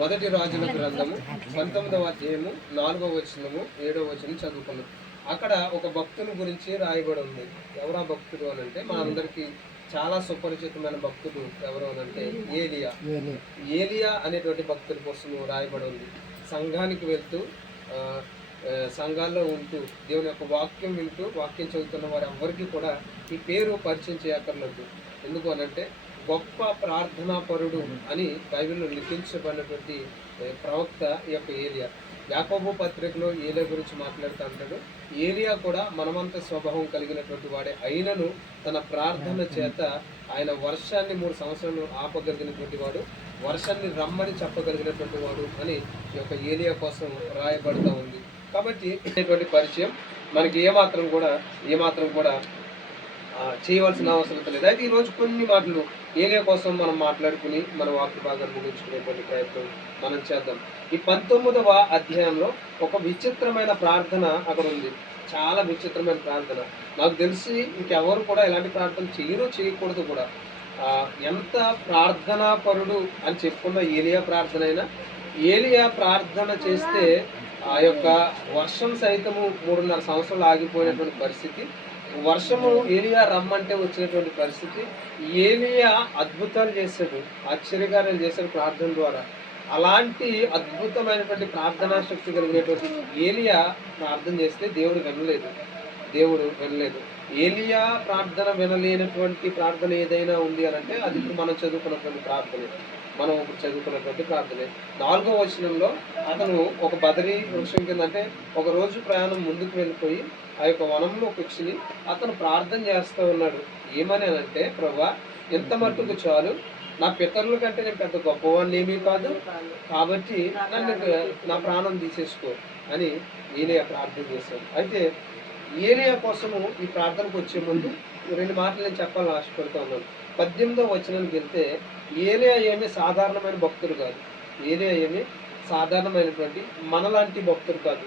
మొదటి రాజుల గ్రంథము 19వ అధ్యాయము 4వ వచనము 7వ వచనం చదువుకున్నాం. అక్కడ ఒక భక్తుని గురించి రాయబడి ఉంది. ఎవరా భక్తుడు అని అంటే మనందరికీ చాలా సుపరిచితమైన భక్తుడు ఎవరు అని అంటే ఏలియా. ఏలియా అనేటువంటి భక్తుడి కోసం రాయబడి ఉంది. సంఘానికి వెళ్తూ సంఘాల్లో ఉంటూ దేవుని యొక్క వాక్యం వింటూ వాక్యం చదువుతున్న వారు ఎవరికి కూడా ఈ పేరు పరిచయం చేయక్కర్లేదు. ఎందుకు అనంటే గొప్ప ప్రార్థనా పరుడు అని బైబిల్లో లిఖించబడినటువంటి ప్రవక్త ఈ యొక్క ఏలియా. యాకోబు పత్రికలో ఏలియా గురించి మాట్లాడుతూ ఉంటాడు. ఏలియా కూడా మనమంత స్వభావం కలిగినటువంటి వాడే అయినను తన ప్రార్థన చేత ఆయన వర్షాన్ని 3 సంవత్సరాలు ఆపగలిగినటువంటి వాడు, వర్షాన్ని రమ్మని చెప్పగలిగినటువంటి వాడు అని ఈ యొక్క ఏలియా కోసం రాయబడుతూ ఉంది. కాబట్టి ఇటువంటి పరిచయం మనకి ఏమాత్రం కూడా చేయవలసిన అవసరం లేదు. అయితే ఈరోజు కొన్ని మాటలు ఏలియా కోసం మనం మాట్లాడుకుని మన వాక్య భాగాన్ని ముగించుకునేటువంటి ప్రయత్నం మనం చేద్దాం. ఈ 19వ అధ్యాయంలో ఒక విచిత్రమైన ప్రార్థన అక్కడ ఉంది. చాలా విచిత్రమైన ప్రార్థన. నాకు తెలిసి ఇంకెవరు కూడా ఇలాంటి ప్రార్థన చేయకూడదు కూడా. ఎంత ప్రార్థనా పరుడు అని చెప్పుకున్న ఏలియా ప్రార్థన అయినా, ఏలియా ప్రార్థన చేస్తే ఆ యొక్క వర్షం సైతము 3.5 సంవత్సరాలు ఆగిపోయినటువంటి పరిస్థితి, వర్షము ఏలియా రమ్మంటే వచ్చినటువంటి పరిస్థితి. ఏలియా అద్భుతాలు చేశాడు, ఆశ్చర్యకార్యాలు చేశాడు ప్రార్థన ద్వారా. అలాంటి అద్భుతమైనటువంటి ప్రార్థనా శక్తి కలిగినటువంటి ఏలియా ప్రార్థన చేస్తే దేవుడు వినలేదు. ఏలియా ప్రార్థన వినలేనటువంటి ప్రార్థన ఏదైనా ఉంది అని అంటే అది ఇప్పుడు మనం చదువుకున్నటువంటి ప్రార్థనే. 4వ వచనంలో అతను ఒక బదరీ వృక్షం కింద, అంటే ఒక రోజు ప్రయాణం ముందుకు వెళ్ళిపోయి ఆ యొక్క వనంలోకి వచ్చి అతను ప్రార్థన చేస్తూ ఉన్నాడు. ఏమని అనంటే, ప్రభువా ఎంత మట్టుకు చాలు, నా పితరుల కంటే నేను పెద్ద గొప్పవాడిని ఏమీ కాదు, కాబట్టి నన్ను నా ప్రాణం తీసేసుకో అని ఏలియా ప్రార్థన చేశాడు. అయితే ఏలియా కోసము ఈ ప్రార్థనకు వచ్చే ముందు 2 మాటలు నేను చెప్పాలని ఆశపడుతూ ఉన్నాను. 18వ వచనానికి వెళ్తే, ఏలియా ఏమీ సాధారణమైన భక్తుడు కాదు. ఏలియా ఏమీ సాధారణమైనటువంటి మనలాంటి భక్తుడు కాదు.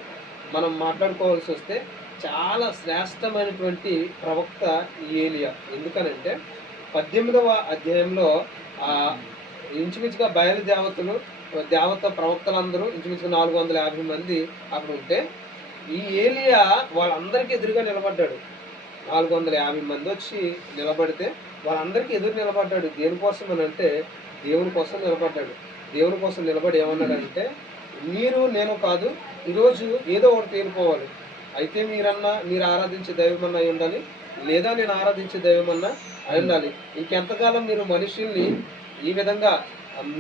మనం మాట్లాడుకోవాల్సి వస్తే చాలా శ్రేష్టమైనటువంటి ప్రవక్త ఏలియా. ఎందుకనంటే 18వ అధ్యాయంలో ఇంచుమించుగా దేవత ప్రవక్తలందరూ ఇంచుమించుగా 450 మంది అక్కడ ఉంటే, ఈ ఏలియా వాళ్ళందరికీ ఎదురుగా నిలబడ్డాడు. 450 మంది వచ్చి నిలబడితే వాళ్ళందరికీ ఎదురు నిలబడ్డాడు. దేనికోసం అని అంటే దేవుని కోసం నిలబడ్డాడు. దేవుని కోసం నిలబడి ఏమన్నాడంటే, నేను కాదు, ఈరోజు ఏదో ఒకటి తేలిపోవాలి. అయితే మీరు ఆరాధించే దైవమన్నా అయి ఉండాలి, లేదా నేను ఆరాధించే దైవమన్నా అయి ఉండాలి. ఇంకెంతకాలం మీరు మనుషుల్ని ఈ విధంగా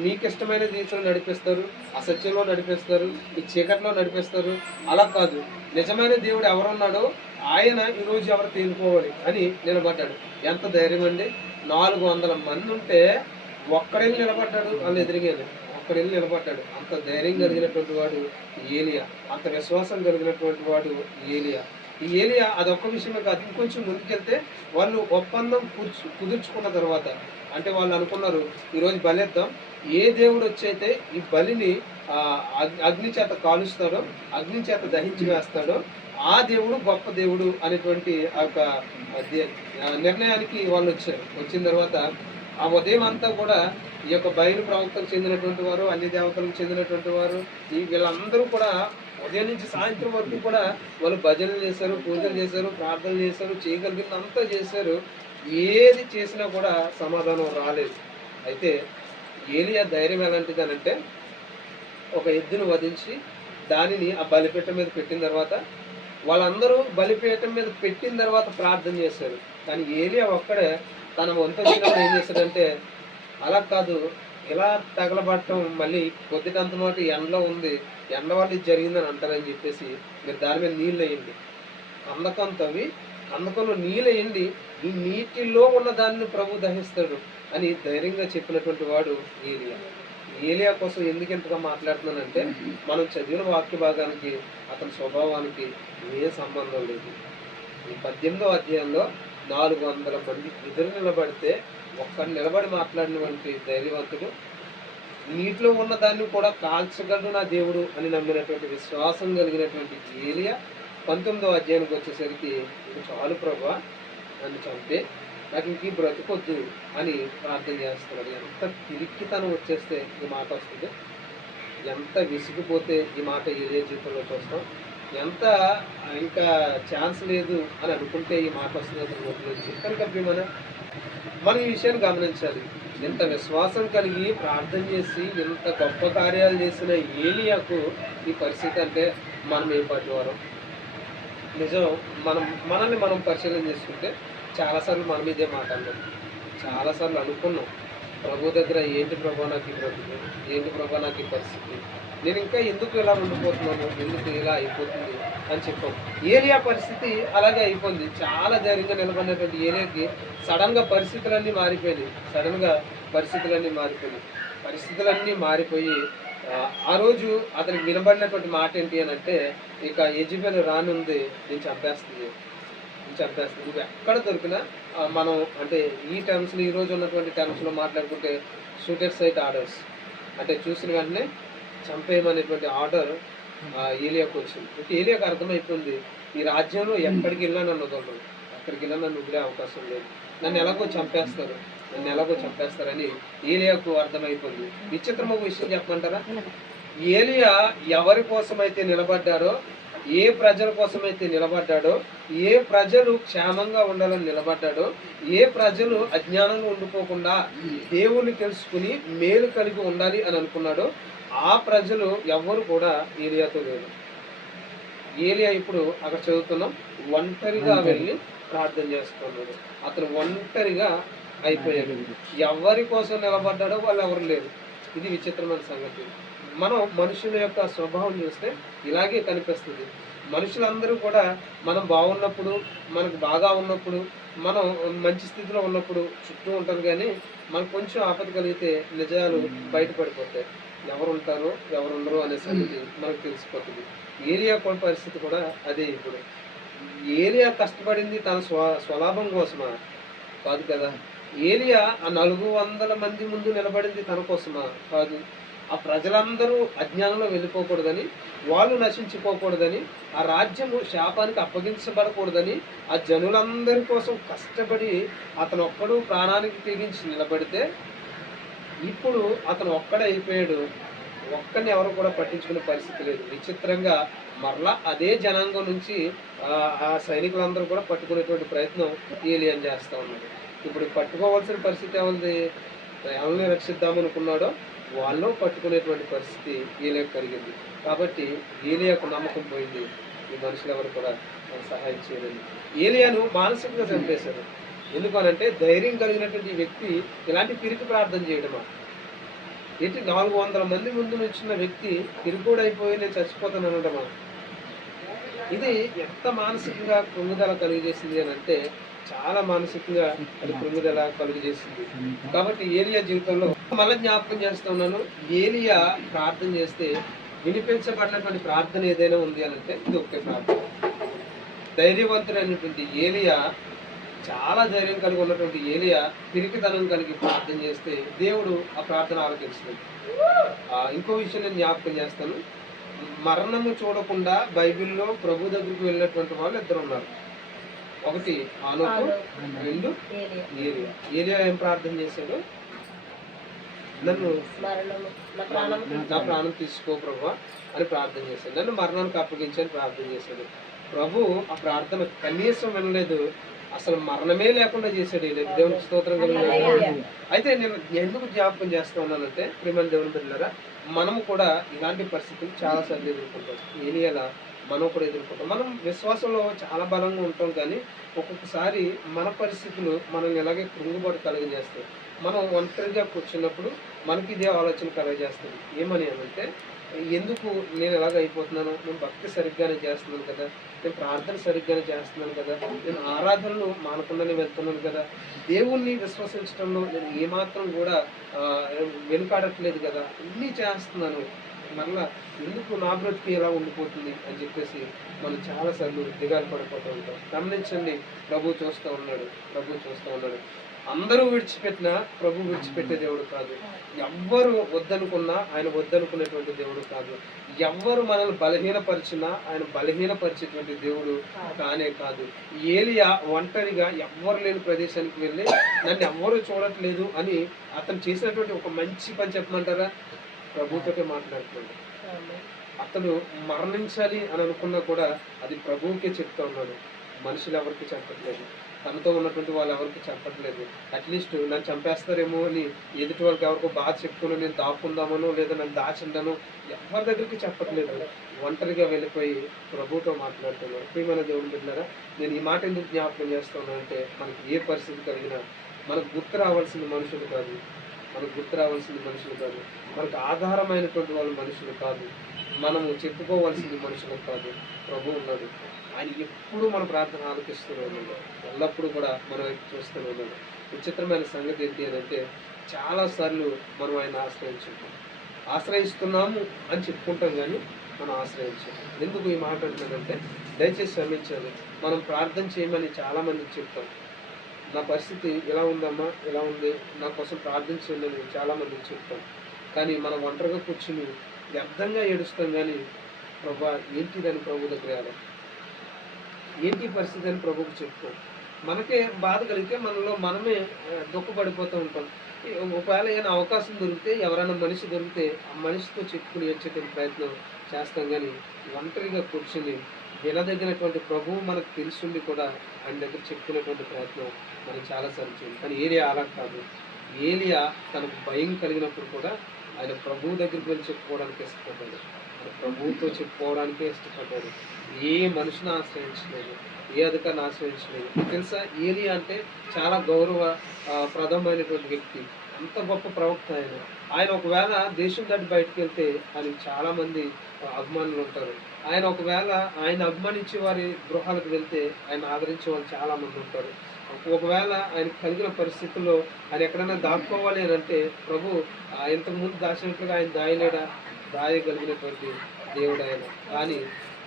మీకు ఇష్టమైన రీతిలో నడిపిస్తారు, అసత్యంలో నడిపిస్తారు, ఈ చీకట్లో నడిపిస్తారు. అలా కాదు, నిజమైన దేవుడు ఎవరున్నాడో ఆయన ఈరోజు ఎవరు తేలిపోవాలి అని నిలబడ్డాడు. ఎంత ధైర్యం అండి! 400 మంది ఉంటే ఒక్కడెళ్ళి నిలబడ్డాడు. వాళ్ళు ఎదిరిగాను ఒక్కడెళ్ళి నిలబడ్డాడు. అంత ధైర్యం కలిగినటువంటి వాడు ఏలియా, అంత విశ్వాసం కలిగినటువంటి వాడు ఏలియా. ఈ ఏలియా అదొక్క విషయమే కాదు, ఇంకొంచెం ముందుకెళ్తే వాళ్ళు ఒప్పందం కుదుర్చుకున్న తర్వాత, అంటే వాళ్ళు అనుకున్నారు ఈరోజు బలిద్దాం, ఏ దేవుడు వచ్చైతే ఈ బలిని అగ్ని చేత కాలుస్తాడో, అగ్ని చేత దహించి వేస్తాడో ఆ దేవుడు గొప్ప దేవుడు అనేటువంటి ఆ యొక్క నిర్ణయానికి వాళ్ళు వచ్చారు. వచ్చిన తర్వాత ఆ ఉదయం అంతా కూడా ఈ యొక్క బయలు ప్రవక్తకు చెందినటువంటి వారు, అన్ని దేవతలకు చెందినటువంటి వారు, వీళ్ళందరూ కూడా ఉదయం నుంచి సాయంత్రం వరకు కూడా వాళ్ళు భజనలు చేశారు, పూజలు చేశారు, ప్రార్థనలు చేశారు, చేయగలిగినంతా చేశారు. ఏది చేసినా కూడా సమాధానం రాలేదు. అయితే ఏలియా ధైర్యం ఎలాంటిది అనంటే, ఒక ఎద్దును వధించి దానిని ఆ బలిపీఠం మీద పెట్టిన తర్వాత వాళ్ళందరూ బలిపీఠం మీద పెట్టిన తర్వాత ప్రార్థన చేశారు. కానీ ఏలియా ఒక్కడే తన వంతు వచ్చినప్పుడు ఏం చేశాడంటే, అలా కాదు, ఇలా తగలబట్టడం, మళ్ళీ పొద్దుటంత మాట ఎండలో ఉంది, ఎండ వల్ల ఇది జరిగిందని అంటారని చెప్పేసి మీరు దాని మీద నీళ్ళు వేయండి, కందకంలో నీళ్ళు వేయండి, ఈ నీటిలో ఉన్న దాన్ని ప్రభు దహిస్తాడు అని ధైర్యంగా చెప్పినటువంటి వాడు ఏలియా. ఏలియా కోసం ఎందుకు ఇంతగా మాట్లాడుతున్నానంటే, మనం చదివిన వాక్య భాగానికి అతని స్వభావానికి ఏ సంబంధం లేదు. ఈ 18వ అధ్యాయంలో 400 మంది ఎదురు నిలబడితే ఒక్కడు నిలబడి మాట్లాడినటువంటి ధైర్యవంతుడు, నీటిలో ఉన్న దాన్ని కూడా కాల్చగలడు నా దేవుడు అని నమ్మినటువంటి విశ్వాసం కలిగినటువంటి ఏలియా 19వ అధ్యాయానికి వచ్చేసరికి, ఇది చాలు ప్రభువా, నన్ను చంపే, నాకు ఇంక బ్రతుకొద్దు అని ప్రార్థన చేస్తున్నాడు. ఎంత తిరిగితనం వచ్చేస్తే ఈ మాట వస్తుంది. ఎంత విసిగిపోతే ఈ మాట ఏలియా జీవితంలో చూస్తాం. ఎంత ఇంకా ఛాన్స్ లేదు అని అనుకుంటే ఈ మాట వస్తుంది అతని నోటి నుంచి. కనుక ప్రియమైన మనం ఈ విషయాన్ని గమనించాలి. ఇంత విశ్వాసం కలిగి ప్రార్థన చేసి ఇంత గొప్ప కార్యాలు చేసిన ఏలియాకు ఈ పరిస్థితి అంటే మనం ఏ పాటి వారం? నిజం. మనల్ని మనం పరిశీలన చేసుకుంటే చాలాసార్లు మన మీదే మాట అన్నాం, చాలాసార్లు అనుకున్నాం ప్రభు దగ్గర, ఏంటి ప్రభా నాకు ఈ బ్రతుకు, ఏంటి ప్రభా నాకు ఈ పరిస్థితి, నేను ఇంకా ఎందుకు ఇలా ఉండిపోతున్నాను, ఎందుకు ఇలా అయిపోతుంది అని చెప్పాం. ఏలియా పరిస్థితి అలాగే అయిపోయింది. చాలా ధైర్యంగా నిలబడినటువంటి ఏలియాకి సడన్గా పరిస్థితులన్నీ పరిస్థితులన్నీ మారిపోయి ఆ రోజు అతనికి వినబడినటువంటి మాట ఏంటి అని అంటే, ఇక యెజెబెలు రానుంది, నేను చంపేస్తుంది. నువ్వు ఎక్కడ దొరికినా మనం అంటే ఈ టర్మ్స్లో, ఈ రోజు ఉన్నటువంటి టర్మ్స్లో మాట్లాడుకుంటే షూటెడ్ సైట్ ఆర్డర్స్, అంటే చూసిన వెంటనే చంపేయమనేటువంటి ఆర్డర్ ఏలియాకు వచ్చింది. ఏలియాకు అర్థమైపోయింది, ఈ రాజ్యంలో ఎక్కడికి వెళ్ళినా నన్ను వదలరు, ఎక్కడికి వెళ్ళినా నన్ను వదిలే అవకాశం లేదు, నన్ను ఎలాగో చంపేస్తారని ఏలియాకు అర్థమైపోయింది. విచిత్రమైన విషయం చెప్పమంటారా? ఏలియా ఎవరి కోసమైతే నిలబడ్డాడో, ఏ ప్రజల కోసమైతే నిలబడ్డాడో, ఏ ప్రజలు క్షేమంగా ఉండాలని నిలబడ్డాడో, ఏ ప్రజలు అజ్ఞానంగా ఉండిపోకుండా దేవుణ్ణి తెలుసుకుని మేలు కలిగి ఉండాలి అని అనుకున్నాడో, ఆ ప్రజలు ఎవ్వరు కూడా ఏలియాతో లేరు. ఏలియా ఇప్పుడు అక్కడ చదువుతున్నాం, ఒంటరిగా వెళ్ళి ప్రార్థన చేస్తున్నాడు. అతను ఒంటరిగా అయిపోయాడు. ఎవరి కోసం నిలబడ్డాడో వాళ్ళు ఎవరు లేరు. ఇది విచిత్రమైన సంగతి. మనం మనుషుల యొక్క స్వభావం చూస్తే ఇలాగే కనిపిస్తుంది. మనుషులందరూ కూడా మనం బాగున్నప్పుడు, మనకు బాగా ఉన్నప్పుడు, మనం మంచి స్థితిలో ఉన్నప్పుడు చుట్టూ ఉంటారు, కానీ మనకు కొంచెం ఆపద కలిగితే నిజాలు బయటపడిపోతాయి. ఎవరు ఉంటారో ఎవరు ఉండరు అనే సంగతి మనకు తెలిసిపోతుంది. ఏలియా పరిస్థితి కూడా అదే. ఇప్పుడు ఏలియా కష్టపడింది తన స్వలాభం కోసమా? కాదు కదా. ఏలియా ఆ 400 మంది ముందు నిలబడింది తన కోసమా? కాదు. ఆ ప్రజలందరూ అజ్ఞానంలో వెళ్ళిపోకూడదని, వాళ్ళు నశించిపోకూడదని, ఆ రాజ్యము శాపానికి అప్పగించబడకూడదని, ఆ జనులందరి కోసం కష్టపడి అతను ఒక్కడు ప్రాణానికి తెగించి నిలబడితే, ఇప్పుడు అతను ఒక్కడే అయిపోయాడు. ఒక్కడిని ఎవరు కూడా పట్టించుకునే పరిస్థితి లేదు. విచిత్రంగా మరలా అదే జనాంగం నుంచి ఆ సైనికులందరూ కూడా పట్టుకునేటువంటి ప్రయత్నం ఏలియా చేస్తూ ఉన్నారు. ఇప్పుడు పట్టుకోవాల్సిన పరిస్థితి ఏముంది? ఎవరిని రక్షిద్దామనుకున్నాడో వాళ్ళు పట్టుకునేటువంటి పరిస్థితి ఏలియాకు కలిగింది. కాబట్టి ఏలియాకు నమ్మకం పోయింది, ఈ మనుషులు ఎవరు కూడా సహాయం చేయలేదు. ఏలియాను మానసికంగా చంపేశారు. ఎందుకనంటే ధైర్యం కలిగినటువంటి వ్యక్తి ఇలాంటి పిరికి ప్రార్థన చేయడమా? ఏంటి 400 మంది ముందు నుంచిన వ్యక్తి పిరికోడైపోయి నేను చచ్చిపోతాను అనడమా? ఇది ఎంత మానసికంగా కృంగుదల కలిగజేసింది అని అంటే, చాలా మానసికంగా అది కృంగుదల కలుగజేసింది. కాబట్టి ఏలియా జీవితంలో మళ్ళీ జ్ఞాపకం చేస్తున్నాను, ఏలియా ప్రార్థన చేస్తే వినిపించబడినటువంటి ప్రార్థన ఏదైనా ఉంది అని అంటే ఇది ఒకే ప్రార్థన. ధైర్యవంతుడైనటువంటి ఏలియా, చాలా ధైర్యం కలిగి ఉన్నటువంటి ఏలియా పిరికితనం కలిగి ప్రార్థన చేస్తే దేవుడు ఆ ప్రార్థన ఆలకించింది. ఇంకో విషయం నేను జ్ఞాపకం చేస్తాను. మరణము చూడకుండా బైబిల్లో ప్రభు దగ్గరికి వెళ్ళినటువంటి వాళ్ళు 2 ఉన్నారు. ఒకటి హానోకు, 2 ఏలియా. ఏలియా ఏం ప్రార్థన చేశాడు? నన్ను నా ప్రాణం తీసుకో ప్రభువా అని ప్రార్థన చేశాడు. నన్ను మరణానికి అప్పగించని ప్రార్థన చేశాడు. ప్రభు ఆ ప్రార్థన కనీసం వినలేదు, అసలు మరణమే లేకుండా చేశాడు. దేవునికి స్తోత్రం కలిగిన. అయితే నేను ఎందుకు జ్ఞాపకం చేస్తూ ఉన్నానంటే, ప్రియమైన దేవుని బిడ్డలారా, మనము కూడా ఇలాంటి పరిస్థితులు చాలాసార్లు ఎదుర్కొంటాం. ఏలియాలా మనం కూడా ఎదుర్కొంటాం. మనం విశ్వాసంలో చాలా బలంగా ఉంటాం, కానీ ఒక్కొక్కసారి మన పరిస్థితులు మనల్ని ఎలాగే కృంగుబాటు కలుగజేస్తాయి. మనం ఒంటరిగా కూర్చున్నప్పుడు మనకి ఇదే ఆలోచన కలుగజేస్తుంది. ఏమని అంటే, ఎందుకు నేను ఎలాగ అయిపోతున్నాను? నేను భక్తి సరిగ్గానే చేస్తున్నాను కదా, నేను ప్రార్థన సరిగ్గానే చేస్తున్నాను కదా, నేను ఆరాధనలు మానకుండానే వెళ్తున్నాను కదా, దేవుణ్ణి విశ్వసించడంలో నేను ఏమాత్రం కూడా వెనుకాడట్లేదు కదా, అన్నీ చేస్తున్నాను, మరలా ఎందుకు నా బ్రతికి ఎలా ఉండిపోతుంది అని చెప్పేసి మనం చాలాసార్లు దిగాలు పడిపోతూ ఉంటాం. గమనించండి, ప్రభు చూస్తూ ఉన్నాడు. అందరూ విడిచిపెట్టినా ప్రభు విడిచిపెట్టే దేవుడు కాదు. ఎవ్వరు వద్దనుకున్నా ఆయన వద్దనుకునేటువంటి దేవుడు కాదు. ఎవ్వరు మనల్ని బలహీనపరిచినా ఆయన బలహీనపరిచేటువంటి దేవుడు కానే కాదు. ఏలియా ఒంటరిగా ఎవ్వరు లేని ప్రదేశానికి వెళ్ళి నన్ను ఎవ్వరూ చూడట్లేదు అని అతను చేసినటువంటి ఒక మంచి పని చెప్పమంటారా? ప్రభువుతోటే మాట్లాడుతున్నాడు. అతడు మరణించాలి అని అనుకున్నా కూడా అది ప్రభువుకే చెప్తా ఉన్నాడు. మనుషులు ఎవరికి చెప్పట్లేదు, తనతో ఉన్నటువంటి వాళ్ళు ఎవరికి చెప్పట్లేదు. అట్లీస్ట్ నన్ను చంపేస్తారేమో అని ఎదుటి వాళ్ళకి ఎవరికో బాధ చెప్పుకుని నేను దాక్కుందామనో లేదా నన్ను దాచిండనో ఎవరి దగ్గరికి చెప్పట్లేదు. ఒంటరిగా వెళ్ళిపోయి ప్రభువుతో మాట్లాడుతున్నాడు. ప్రియమైన దేవుని బిడ్డలారా, నేను ఈ మాట ఎందుకు జ్ఞాపకం చేస్తున్నానంటే, మనకి ఏ పరిస్థితి కలిగినా మనకు గుర్తు రావాల్సిన మనుషులు కాదు, మనకు గుర్తు రావాల్సింది మనుషులు కాదు, మనకు ఆధారమైనటువంటి వాళ్ళు మనుషులు కాదు, మనము చెప్పుకోవాల్సింది మనుషులు కాదు. ప్రభు ఉన్నాడు. ఆయన ఎప్పుడూ మన ప్రార్థన ఆలకిస్తూనే ఉన్నాడు. ఎల్లప్పుడూ కూడా మన వైపు చూస్తూనే ఉన్నాడు. విచిత్రమైన సంగతి ఏంటి అని అంటే, చాలాసార్లు మనం ఆయన ఆశ్రయిస్తున్నాము అని చెప్పుకుంటాం, కానీ మనం ఆశ్రయించాం. ఎందుకు ఈ మాట అంటున్నానంటే, దయచేసి శ్రమించాలి. మనం ప్రార్థన చేయమని చాలామందికి చెప్తాం. నా పరిస్థితి ఇలా ఉందమ్మా, ఇలా ఉంది, నా కోసం ప్రార్థన చేయండి అని చాలామందికి చెప్తాం. కానీ మనం ఒంటరిగా కూర్చుని వ్యర్థంగా ఏడుస్తాం. కానీ ప్రభా ఏంటిదని ప్రభు దగ్గర వెళ్ళాలి, ఏంటి పరిస్థితి అని ప్రభుకు చెప్తాం. మనకే బాధ కలిగితే మనలో మనమే దుఃఖపడిపోతూ ఉంటాం. ఒకవేళ ఏదైనా అవకాశం దొరికితే, ఎవరైనా మనిషి దొరికితే ఆ మనిషితో చెప్పుకుని ఏడ్చేటువంటి ప్రయత్నం చేస్తాం. కానీ ఒంటరిగా కూర్చుని వినదగినటువంటి ప్రభువు మనకు తెలుసుండి కూడా ఆయన దగ్గర చెప్పుకునేటువంటి ప్రయత్నం మనం చాలాసార్లు చేయాలి. కానీ ఏలియా అలా కాదు. ఏలియా తనకు భయం కలిగినప్పుడు కూడా ఆయన ప్రభువు దగ్గరికి వెళ్ళి చెప్పుకోవడానికి ఇష్టపడ్డాడు. ఆయన ప్రభువుతో చెప్పుకోవడానికే ఇష్టపడ్డాడు. ఏ మనిషిని ఆశ్రయించలేదు, ఏ అధికారిని ఆశ్రయించలేదు. తెలుసా, ఏలియా అంటే చాలా గౌరవ ప్రథమైనటువంటి వ్యక్తి, అంత గొప్ప ప్రవక్త ఆయన. ఆయన ఒకవేళ దేశం దాటి బయటకు వెళ్తే ఆయనకు చాలామంది అభిమానులు ఉంటారు. ఆయన ఒకవేళ ఆయన అభిమానించే వారి గృహాలకు వెళ్తే ఆయన ఆదరించే వాళ్ళు చాలామంది ఉంటారు. ఒకవేళ ఆయన కలిగిన పరిస్థితుల్లో ఆయన ఎక్కడైనా దాక్కోవాలి అని అంటే, ప్రభు ఇంతకుముందు దాచినట్లుగా ఆయన దాయలేడా? దాయగలిగినటువంటి దేవుడు ఆయన. కానీ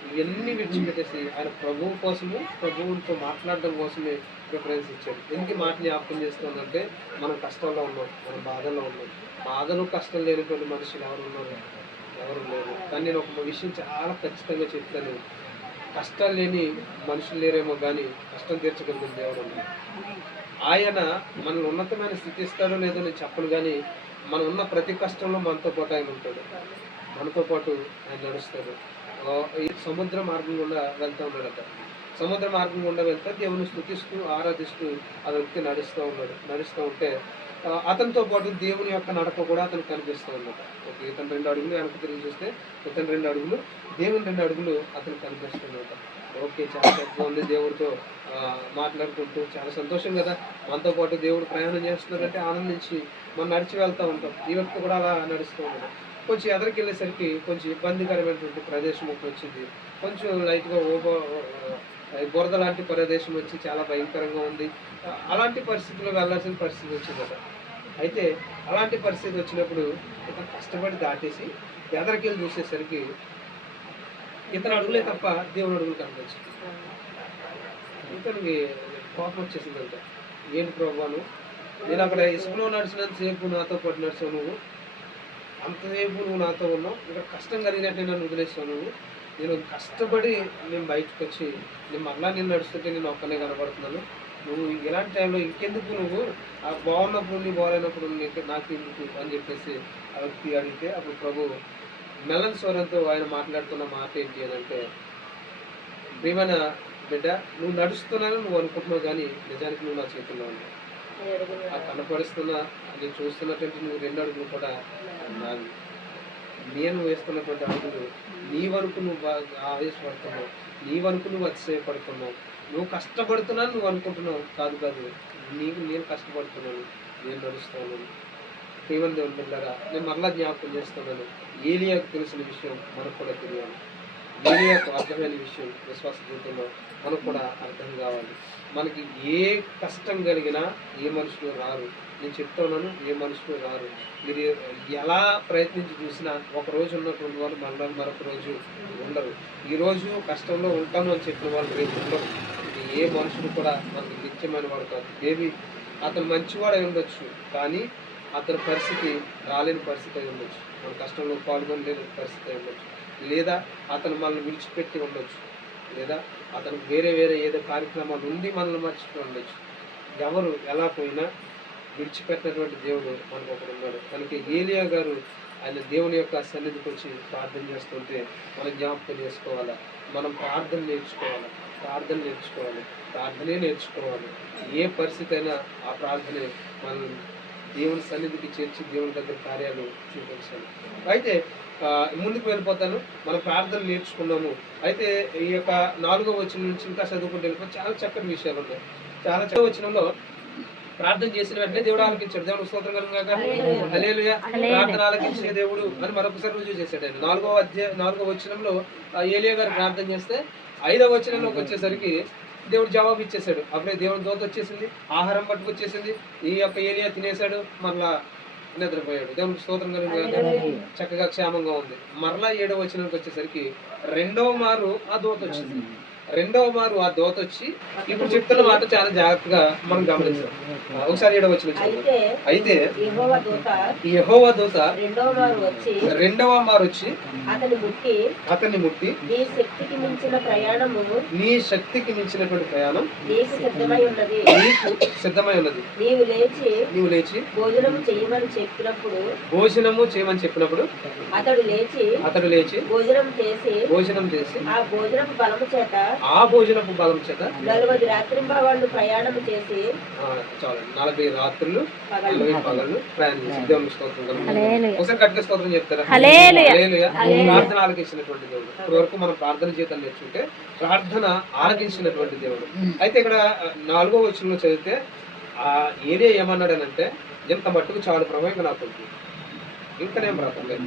ఇవన్నీ విడిచిపెట్టేసి ఆయన ప్రభువు కోసము, ప్రభువుతో మాట్లాడడం కోసమే ప్రిఫరెన్స్ ఇచ్చాడు. ఎందుకు మాట జ్ఞాపకం చేస్తుందంటే, మనం కష్టంలో ఉన్నాం, మనం బాధల్లో ఉన్నాం. బాధలు కష్టం లేనటువంటి మనుషులు ఎవరు ఉన్నారు? ఎవరు లేరు. కానీ నేను ఒక విషయం చాలా ఖచ్చితంగా చెప్తాను, కష్టాలు లేని మనుషులు లేరేమో కానీ కష్టం తీర్చగలిగిన దేవుడు ఉన్నాడు. ఆయన మనల్ని ఉన్నతమైన స్థితి ఇస్తాడో లేదో నేను చెప్పను, కానీ మనం ఉన్న ప్రతి కష్టంలో మనతో పాటు ఆయన ఉంటాడు, మనతో పాటు ఆయన నడుస్తాడు. ఈ సముద్ర మార్గం గుండా వెళ్తూ ఉన్నాడట. సముద్ర మార్గం గుండా వెళ్తే దేవుని స్తుతిస్తూ ఆరాధిస్తూ ఆ వ్యక్తి నడుస్తూ ఉన్నాడు. నడుస్తూ ఉంటే అతనితో పాటు దేవుని యొక్క నడక కూడా అతనికి కనిపిస్తూ ఉన్నట. ఓకే, ఇతను 2 అడుగులు వెనక్కి తిరిగి చూస్తే ఇతను 2 అడుగులు, దేవుని 2 అడుగులు అతనికి కనిపిస్తున్నట. ఓకే, చాలా బాగుంది. దేవుడితో మాట్లాడుకుంటూ చాలా సంతోషం కదా, మనతో పాటు దేవుడు ప్రయాణం చేస్తున్నారంటే ఆనందించి మనం నడిచి వెళ్తూ ఉంటాం. ఈ వ్యక్తి కూడా అలా నడుస్తూ ఉన్నాడు. కొంచెం ఎదరికి వెళ్ళేసరికి కొంచెం ఇబ్బందికరమైనటువంటి ప్రదేశం ఒకటి వచ్చింది. కొంచెం లైట్గా బురద లాంటి ప్రదేశం వచ్చి చాలా భయంకరంగా ఉంది. అలాంటి పరిస్థితుల్లో వెళ్ళాల్సిన పరిస్థితి వచ్చిందట. అయితే అలాంటి పరిస్థితి వచ్చినప్పుడు ఇతను కష్టపడి దాటేసి ఎదరికి వెళ్ళి చూసేసరికి ఇతను అడుగులే తప్ప దేవుని అడుగులు కనిపించింది. ఇతనికి కోపం వచ్చేసిందంట. ఏంటి ప్రభాను, నేను అక్కడ ఇసుకలో నడిచినంతసేపు నాతో పాటు నడిచావు, నువ్వు అంతసేపు నువ్వు నాతో ఉన్నావు, ఇక్కడ కష్టం కలిగినట్టే నన్ను వదిలేసావు నువ్వు. నేను కష్టపడి నేను బయటకు వచ్చి నేను మళ్ళా నేను నడుస్తుంటే నేను ఒక్కనే కనబడుతున్నాను. నువ్వు ఇలాంటి టైంలో ఇంకెందుకు, నువ్వు ఆ బాగున్నప్పుడు నీ బాగాలేనప్పుడు నాకు ఎందుకు అని చెప్పేసి ఆ వ్యక్తి అడిగితే, అప్పుడు ప్రభు మెల్లన్ స్వరంతో ఆయన మాట్లాడుతున్న మాట ఏంటి అని అంటే, ప్రియమైన బిడ్డ, నువ్వు నడుస్తున్నాను నువ్వు అనుకుంటున్నావు, కానీ నిజానికి నువ్వు నా చేతుల్లో ఉన్నావు. ఆ కనపరుస్తున్నా నేను చూస్తున్నటువంటి నువ్వు 2 అడుగులు కూడా నావి. నేను వేస్తున్నటువంటి అడుగులు నీ వరకు నువ్వు బాగా ఆవేశపడుతున్నావు, నీ వరకు నువ్వు అతిశయపడుతున్నావు. నువ్వు కష్టపడుతున్నాను నువ్వు అనుకుంటున్నావు, కాదు కాదు, నేను కష్టపడుతున్నాను, నేను నడుస్తున్నాను. ప్రియమైన దేవుని బిడ్డలారా, నేను మరలా జ్ఞాపకం చేస్తున్నాను, ఏలియాకు తెలిసిన విషయం మనకు కూడా తెలియాలి. ఏలియాకు అర్థమైన విషయం విశ్వాస జీవితంలో మనకు కూడా అర్థం కావాలి. మనకి ఏ కష్టం కలిగినా ఏ మనుషులు రారు. నేను చెప్తున్నాను, ఏ మనుషులు రారు. మీరు ఎలా ప్రయత్నించి చూసినా ఒక రోజు ఉన్నటువంటి వాళ్ళు మరొక రోజు ఉండరు. ఈరోజు కష్టంలో ఉంటాను అని చెప్పిన వాళ్ళు రేపు ఉండరు. ఏ మనుషులు కూడా మనకి నిత్యమైన వాడు కాదు. మేబీ అతను మంచివాడు అయి ఉండొచ్చు, కానీ అతని పరిస్థితి రాలేని పరిస్థితి అయి ఉండొచ్చు, మన కష్టంలో పాల్గొనలేని పరిస్థితి అయి ఉండొచ్చు, లేదా అతను మనల్ని విడిచిపెట్టి ఉండొచ్చు, లేదా అతను వేరే ఏదో కార్యక్రమాలు ఉండి మనల్ని మర్చిపోయి ఉండొచ్చు. ఎవరు ఎలా పోయినా విడిచిపెట్టినటువంటి దేవుడు మనకు ఒకడు ఉన్నాడు. కనుక ఏలియా గారు ఆయన దేవుని యొక్క సన్నిధికి వచ్చి ప్రార్థన చేస్తుంటే మనం జ్ఞాపకం చేసుకోవాలా, మనం ప్రార్థన నేర్చుకోవాలి, ప్రార్థనే నేర్చుకోవాలి. ఏ పరిస్థితి అయినా ఆ ప్రార్థనే మనం దేవుని సన్నిధికి చేర్చి దేవుని దగ్గర కార్యాలు చూపించాలి. అయితే ముందుకు వెళ్ళిపోతాను. మనం ప్రార్థన నేర్చుకున్నాము. అయితే ఈ యొక్క 4వ వచనం నుంచి ఇంకా చదువుకుంటే చాలా చక్కటి విషయాలు ఉన్నాయి. చాలా చక్కటి వచనంలో ప్రార్థన చేసిన వెంటనే దేవుడు ఆలకించాడు. దేవుడు స్తోత్రం కలుగుగాక. హల్లెలూయా. ప్రార్థన ఆలకించే దేవుడు అని మరొకసారి రుజువు చేశాడు ఆయన. 4వ వచనంలో ఏలియా గారు ప్రార్థన చేస్తే 5వ వచనంలోకి వచ్చేసరికి దేవుడు జవాబు ఇచ్చేసాడు. అప్పుడే దేవుని దూత వచ్చేసింది, ఆహారం పట్టుకొచ్చేసింది. ఈ యొక్క ఏలియా తినేశాడు, మరలా నిద్రపోయాడు. దేవునికి స్తోత్రం కలుగుగాక. చక్కగా క్షేమంగా ఉంది. మరలా 7వ వచనానికి వచ్చేసరికి రెండవ మారు ఆ దూత వచ్చింది. వచ్చి ఇప్పుడు చెప్తున్న మాట చాలా జాగ్రత్తగా మనం గమనించాం. ఒకసారి 7వ వచనం అయితే యెహోవా దూత రెండవ మారు వచ్చి అతన్ని ముట్టి నీ శక్తికి మించినటువంటి ప్రయాణం నీకు సిద్ధమై ఉన్నది. నీవు లేచి భోజనము చేయమని చెప్పినప్పుడు అతడు లేచి భోజనం చేసి ఆ భోజనపు బలం చేత 40 రాత్రింబవళ్ళు ప్రయాణం చేసి చాలు 40 రాత్రులు 40 పగళ్ళు ప్రయాణం చేసి దేవుని స్తోత్రం కలుగును. ఒకసారి గట్టిగా స్తోత్రం చెప్తారా? హల్లెలూయా. ప్రార్థన ఆలకించినటువంటి దేవుడు. ఇప్పటి వరకు మనం ప్రార్థన జీవితం నేర్చుకుంటే ప్రార్థన ఆలకించినటువంటి దేవుడు. అయితే ఇక్కడ 4వ వచనంలో చదివితే ఆ ఏరియా ఏమన్నాడనంటే, ఎంత మట్టుకు చాలు ప్రభు, ఇంకా నాకు వద్దు, ఇంకా నేను బ్రతకలేదు,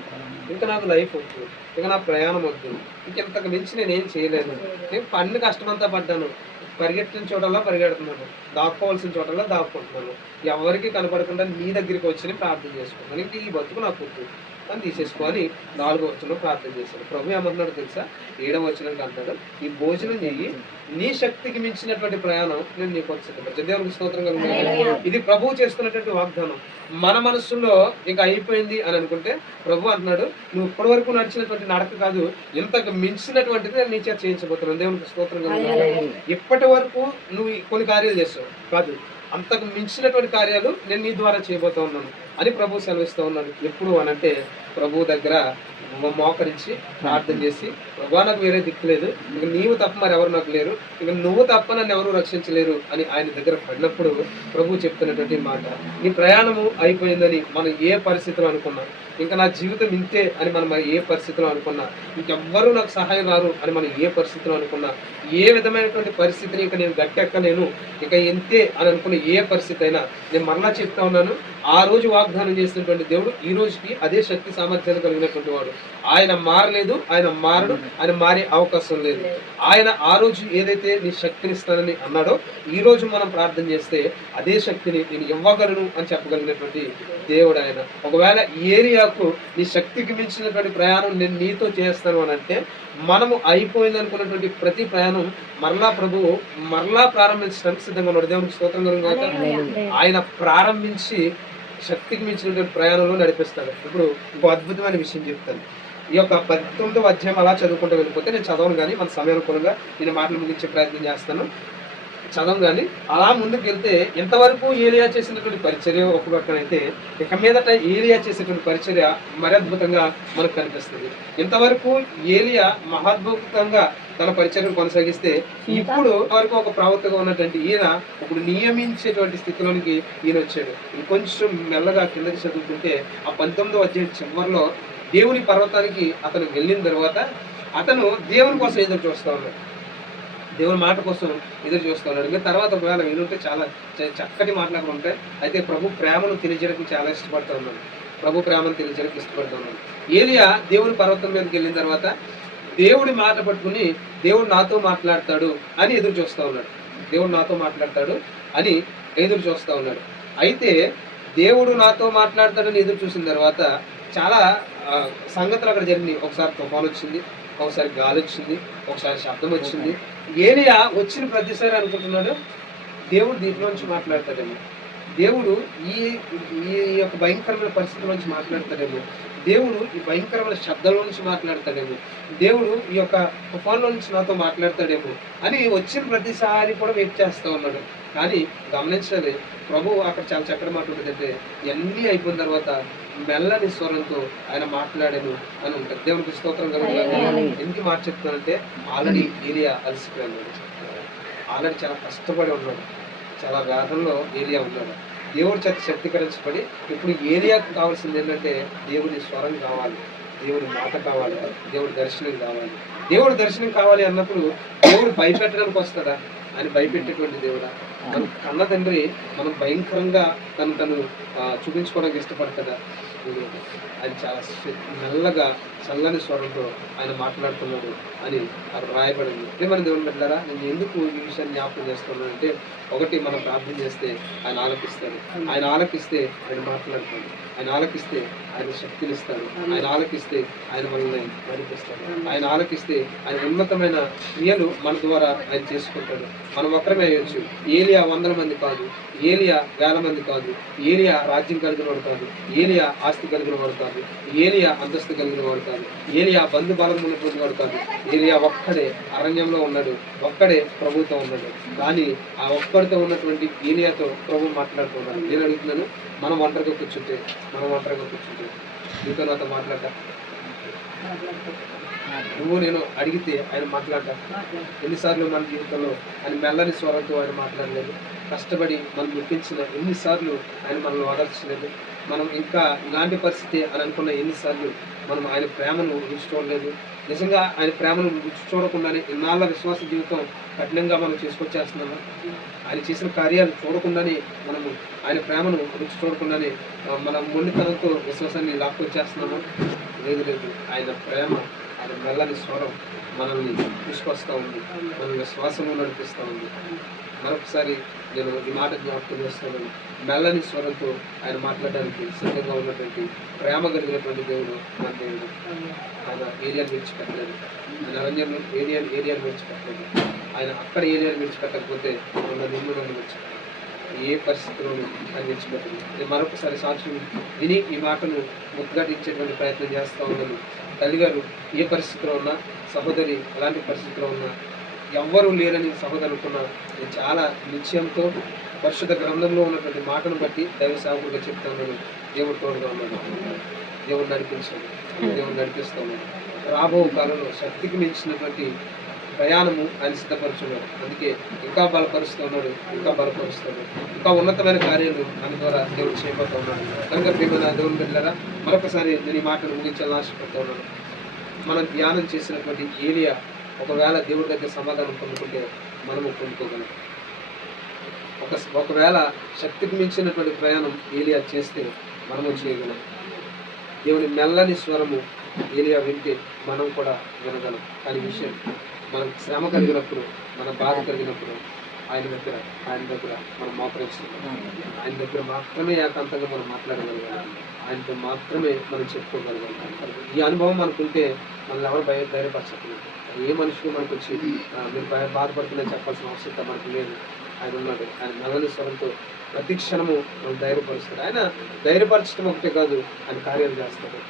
ఇంకా నాకు లైఫ్ వద్దు, ఇంకా నా ప్రయాణం వద్దు, ఇంకెంతకు మించి నేనేం చేయలేను. నేను పన్ను కష్టమంతా పడ్డాను, పరిగెట్టిన చోటల్లా పరిగెడుతున్నాను, దాక్కోవాల్సిన చోటల్లా దాక్కుంటున్నాను, ఎవరికి కనపడకుండా నీ దగ్గరికి వచ్చి ప్రార్థన చేసుకున్నాను, ఇంక ఈ బతుకు నాకు వద్దు అని తీసేసుకొని 4వ వచనంలో ప్రార్థన చేశాడు. ప్రభు ఏమంటున్నాడు తెలుసా? 7వ వచనంలో అంటాడు, ఈ భోజనం చెయ్యి, నీ శక్తికి మించినటువంటి ప్రయాణం నేను నీకు వచ్చి దేవునికి స్తోత్రం కలుగుతాను. ఇది ప్రభువు చేస్తున్నటువంటి వాగ్దానం. మన మనస్సులో ఇంకా అయిపోయింది అని అనుకుంటే ప్రభు అంటున్నాడు, నువ్వు ఇప్పటి వరకు నడిచినటువంటి నడక కాదు, ఇంతకు మించినటువంటిది నేను నీ చేత చేయించబోతున్నాను. దేవునికి స్తోత్రం కలుగుతాను. ఇప్పటి వరకు నువ్వు కొన్ని కార్యాలు చేస్తావు కాదు, అంతకు మించినటువంటి కార్యాలు నేను నీ ద్వారా చేయబోతా ఉన్నాను అని ప్రభు సెలవిస్తూ ఉన్నాడు. ఎప్పుడు అనంటే ప్రభు దగ్గర మోకరించి ప్రార్థన చేసి, ప్రభా నాకు వేరే దిక్కు లేదు, ఇక నీవు తప్ప మరి ఎవరు నాకు లేరు, ఇక నువ్వు తప్ప నన్ను ఎవరు రక్షించలేరు అని ఆయన దగ్గర పడినప్పుడు ప్రభు చెప్తున్నటువంటి మాట, నీ ప్రయాణము అయిపోయిందని మనం ఏ పరిస్థితిలో అనుకున్నాం, ఇంకా నా జీవితం ఇంతే అని మనం ఏ పరిస్థితిలో అనుకున్నా, ఇంకెవ్వరూ నాకు సహాయం రారు అని మనం ఏ పరిస్థితిలో అనుకున్నా, ఏ విధమైనటువంటి పరిస్థితిని ఇక నేను గట్టెక్కలేను, ఇక ఇంతే అని అనుకున్న ఏ పరిస్థితి అయినా నేను మరలా చెప్తా ఉన్నాను, ఆ రోజు వాగ్దానం చేసినటువంటి దేవుడు ఈ రోజుకి అదే శక్తి సామర్థ్యాలు కలిగినటువంటి వాడు. ఆయన మారలేదు, ఆయన మారడు, ఆయన మారే అవకాశం లేదు. ఆయన ఆ రోజు ఏదైతే నీ శక్తిని ఇస్తానని అన్నాడో ఈ రోజు మనం ప్రార్థన చేస్తే అదే శక్తిని నేను ఇవ్వగలను అని చెప్పగలిగినటువంటి దేవుడు ఆయన. ఒకవేళ ఈ ఏరియాకు నీ శక్తికి మించినటువంటి ప్రయాణం నేను నీతో చేస్తాను అని అంటే, మనము అయిపోయింది అనుకున్నటువంటి ప్రతి ప్రయాణం మరలా ప్రభువు మరలా ప్రారంభించడానికి సిద్ధంగా ఉన్నాడు. దేవునికి స్తోత్రం కలుగుగాక. ఆయన ప్రారంభించి శక్తికి మించినటువంటి ప్రయాణంలో నడిపిస్తాడు. ఇప్పుడు ఇంకో అద్భుతమైన విషయం చెప్తాను. ఈ యొక్క 19వ అధ్యాయం అలా చదువుకుంటూ వెళ్ళిపోతే నేను చదవను, కానీ మన సమయానుకూలంగా నేను మాటలు ముగించే ప్రయత్నం చేస్తాను. చదవం కానీ అలా ముందుకు వెళ్తే ఎంతవరకు ఏలియా చేసినటువంటి పరిచర్య ఒక పక్కనైతే, ఇక మీదట ఏలియా చేసేటువంటి పరిచర్య మరి అద్భుతంగా మనకు కనిపిస్తుంది. ఇంతవరకు ఏలియా మహాద్భుతంగా తన పరిచర్యను కొనసాగిస్తే, ఇప్పుడు వరకు ఒక ప్రవక్తగా ఉన్నటువంటి ఈయన ఇప్పుడు నియమించేటువంటి స్థితిలోనికి ఈయన వచ్చాడు. ఇంకొంచెం మెల్లగా కిందకి చదువుకుంటే ఆ 19వ అధ్యాయం చివరిలో దేవుని పర్వతానికి అతను వెళ్ళిన తర్వాత అతను దేవుని కోసం ఎదురు చూస్తా ఉన్నాడు, దేవుని మాట కోసం ఎదురు చూస్తూ ఉన్నాడు. ఇంకా తర్వాత ఒకవేళ వినుంటే చాలా చక్కటి మాటలు అక్కడ ఉంటాయి. అయితే ప్రభు ప్రేమను తెలియజేయడానికి చాలా ఇష్టపడుతూ ఉన్నాడు, ప్రభు ప్రేమను తెలియజేయడానికి ఇష్టపడుతూ ఉన్నాడు. ఏలియా దేవుని పర్వతం మీదకి వెళ్ళిన తర్వాత దేవుడి మాట పట్టుకుని దేవుడు నాతో మాట్లాడతాడు అని ఎదురు చూస్తూ ఉన్నాడు, దేవుడు నాతో మాట్లాడతాడు అని ఎదురు చూస్తూ ఉన్నాడు. అయితే దేవుడు నాతో మాట్లాడతాడని ఎదురు చూసిన తర్వాత చాలా సంగతులు అక్కడ జరిగినాయి. ఒకసారి తుఫాను వచ్చింది, ఒకసారి గాలి వచ్చింది, ఒకసారి శబ్దం వచ్చింది. ఏలియా వచ్చిన ప్రతిసారి అనుకుంటున్నాడు దేవుడు దీంట్లోంచి మాట్లాడతాడేమో, దేవుడు ఈ యొక్క భయంకరమైన పరిస్థితుల నుంచి మాట్లాడతాడేమో, దేవుడు ఈ భయంకరమైన శబ్దంలో నుంచి మాట్లాడతాడేమో, దేవుడు ఈ యొక్క తుఫాన్లో నుంచి నాతో మాట్లాడతాడేమో అని వచ్చిన ప్రతిసారి కూడా వెయిట్ చేస్తూ ఉన్నాడు. కానీ గమనించాలి, ప్రభు అక్కడ చాలా చక్కటి మాట ఉంటుందంటే ఇవన్నీ అయిపోయిన తర్వాత మెల్లని స్వరంతో ఆయన మాట్లాడాను అని ఉంటుంది. దేవునికి స్తోత్రం కలుగుతుంది. ఎందుకు మాట చెప్తానంటే ఆల్రెడీ ఏలియా అలసిపోయాడు, ఆల్రెడీ చాలా కష్టపడి ఉన్నాడు, చాలా వేదనలో ఏలియా ఉన్నాడు. దేవుడి చేత శక్తీకరించబడి ఇప్పుడు ఏలియాకు కావాల్సింది ఏంటంటే దేవుడి స్వరం కావాలి, దేవుడి మాట కావాలి, దేవుడి దర్శనం కావాలి. దేవుడి దర్శనం కావాలి అన్నప్పుడు దేవుడు భయపెట్టడానికి వస్తాడా? ఆయన భయపెట్టేటువంటి దేవుడా? మన కన్న తండ్రి మనం భయంకరంగా తను చూపించుకోవడానికి ఇష్టపడతాడా? ఆయన చాలా మెల్లగా చల్లని స్వరంతో ఆయన మాట్లాడుతున్నాడు అని అక్కడ రాయబడింది. ఏమని దేవుని బిడ్డలారా, నేను ఎందుకు ఈ విషయాన్ని జ్ఞాపకం చేస్తున్నాను అంటే, ఒకటి మనం ప్రార్థన చేస్తే ఆయన ఆలకిస్తాడు, ఆయన ఆలకిస్తే ఆయన మాట్లాడతాడు, ఆయన ఆలకిస్తే ఆయన శక్తిని ఇస్తాడు, ఆయన ఆలకిస్తే ఆయన మనల్ని నడిపిస్తాడు, ఆయన ఆలకిస్తే ఆయన ఉన్నతమైన క్రియలు మన ద్వారా ఆయన చేసుకుంటాడు. మనం ఒక్కరమే అయ్యొచ్చు. ఏలియా 100 మంది కాదు, ఏలియా 1000 మంది కాదు, ఏలియా రాజ్యం కలిగిన వాడు కాదు, ఏలియా ఆస్తి కలిగిన వాడు కాదు, ఏలియా అంతస్తు కలిగిన వాడు కాదు, ఏలియా బంధు బలం ఉన్నటువంటి వాడు కాదు. ఏలియా ఒక్కడే అరణ్యంలో ఉన్నాడు, ఒక్కడే ప్రభుతో ఉన్నాడు. కానీ ఆ ఒక్కడితో ఉన్నటువంటి ఏలియాతో ప్రభు మాట్లాడుతున్నాడు. నేను అడుగుతున్నాను, మనం ఒంటరిగా కూర్చుంటే నీతో నాతో మాట్లాడతా? నువ్వు నేను అడిగితే ఆయన మాట్లాడతా? ఎన్నిసార్లు మన జీవితంలో ఆయన మెల్లని స్వరంతో ఆయన మాట్లాడలేదు? కష్టపడి మనం మెప్పించిన ఎన్నిసార్లు ఆయన మనల్ని ఓదార్చలేదు? మనం ఇంకా ఇలాంటి పరిస్థితి అని అనుకున్న ఎన్నిసార్లు మనం ఆయన ప్రేమను రుచి చూడలేదు? నిజంగా ఆయన ప్రేమను రుచి చూడకుండానే ఇన్నాళ్ళ విశ్వాస జీవితం కఠినంగా మనం చేసుకొచ్చేస్తున్నామా? ఆయన చేసిన కార్యాలు చూడకుండానే మనము ఆయన ప్రేమను రుచి చూడకుండానే మన మొండితనంతో విశ్వాసాన్ని లాక్కొచ్చేస్తున్నామా? లేదు. ఆయన ప్రేమ, ఆయన మెల్లని స్వరం మనల్ని తీసుకొస్తూ ఉంది, మన విశ్వాసంలో నడిపిస్తూ ఉంది. మరొకసారి నేను ఈ మాట జ్ఞాపకం చేస్తున్నాను. మెల్లని స్వరంతో ఆయన మాట్లాడడానికి సిద్ధంగా ఉన్నటువంటి ప్రేమ కలిగినటువంటి దేవుడు మన దేవుడు. ఆయన ఏరియాను విడిచిపెట్టలేదు, ఆయన అరణ్యంలో ఏరియాను విడిచిపెట్టలేదు. ఆయన అక్కడ ఏరియాను విడిచిపెట్టకపోతే మన నిన్ను విడిచిపెట్టాలి. ఏ పరిస్థితుల్లోనూ ఆయన విడిచిపెట్టలేదు. నేను మరొకసారి సాక్ష్యం విని ఈ మాటను ముద్దుగాటించేటువంటి ప్రయత్నం చేస్తూ ఉన్నాను. తల్లిగారు ఏ పరిస్థితిలో ఉన్నా, సహోదరి ఎలాంటి పరిస్థితిలో ఉన్నా, ఎవ్వరూ లేరని సహోదరుకున్నా, నేను చాలా నిశ్చయంతో పరిశుద్ధ గ్రంథంలో ఉన్నటువంటి మాటను బట్టి దైవ సేవకుడిగా చెప్తా ఉన్నాను. దేవుడు తోడుగా ఉన్నాడు, దేవుడు నడిపించాడు, దేవుడు నడిపిస్తూ ఉన్నాడు. రాబో కాలంలో శక్తికి మించినటువంటి ప్రయాణము ఆయన సిద్ధపరుచున్నాడు. అందుకే ఇంకా బలపరుస్తున్నాడు, ఇంకా ఉన్నతమైన కార్యాలు ఆయన ద్వారా దేవుడు చేయబోతూ ఉన్నాడు. కనుక ప్రియమైన దేవుని బిడ్డలారా, మరొకసారి నేను ఈ మాటను ముగించాలని ఆశపడుతూ ఉన్నాను. మనం ధ్యానం చేసినటువంటి ఏలియా ఒకవేళ దేవుడి దగ్గర సమాధానం పొందుకుంటే మనము పొందుకోగలం. ఒకవేళ శక్తికి మించినటువంటి ప్రయాణం ఏలియా చేస్తే మనము చేయగలం. దేవుని మెల్లని స్వరము ఏలియా వింటే మనం కూడా వినగలం. కానీ విషయం, మనం శ్రమ కలిగినప్పుడు, మన బాధ కలిగినప్పుడు ఆయన దగ్గర మనం మోకరిస్తున్నాం. ఆయన దగ్గర మాత్రమే ఏకాంతంగా మనం మాట్లాడగలగాలి, ఆయనతో మాత్రమే మనం చెప్పుకోగలగాలి. ఈ అనుభవం మనకుంటే మనల్ని ఎవరు ధైర్యపరచట్లేదు. ఏ మనిషికి మనకు వచ్చి మీరు బాధపడుతుందని చెప్పాల్సిన అవసరం మనకు లేదు. ఆయన ఉన్నాడు. ఆయన మెల్లని స్వరంతో ప్రతి క్షణము మనం ధైర్యపరుస్తాడు. ఆయన ధైర్యపరచడం ఒకటే కాదు, ఆయన కార్యాలు చేస్తాడు.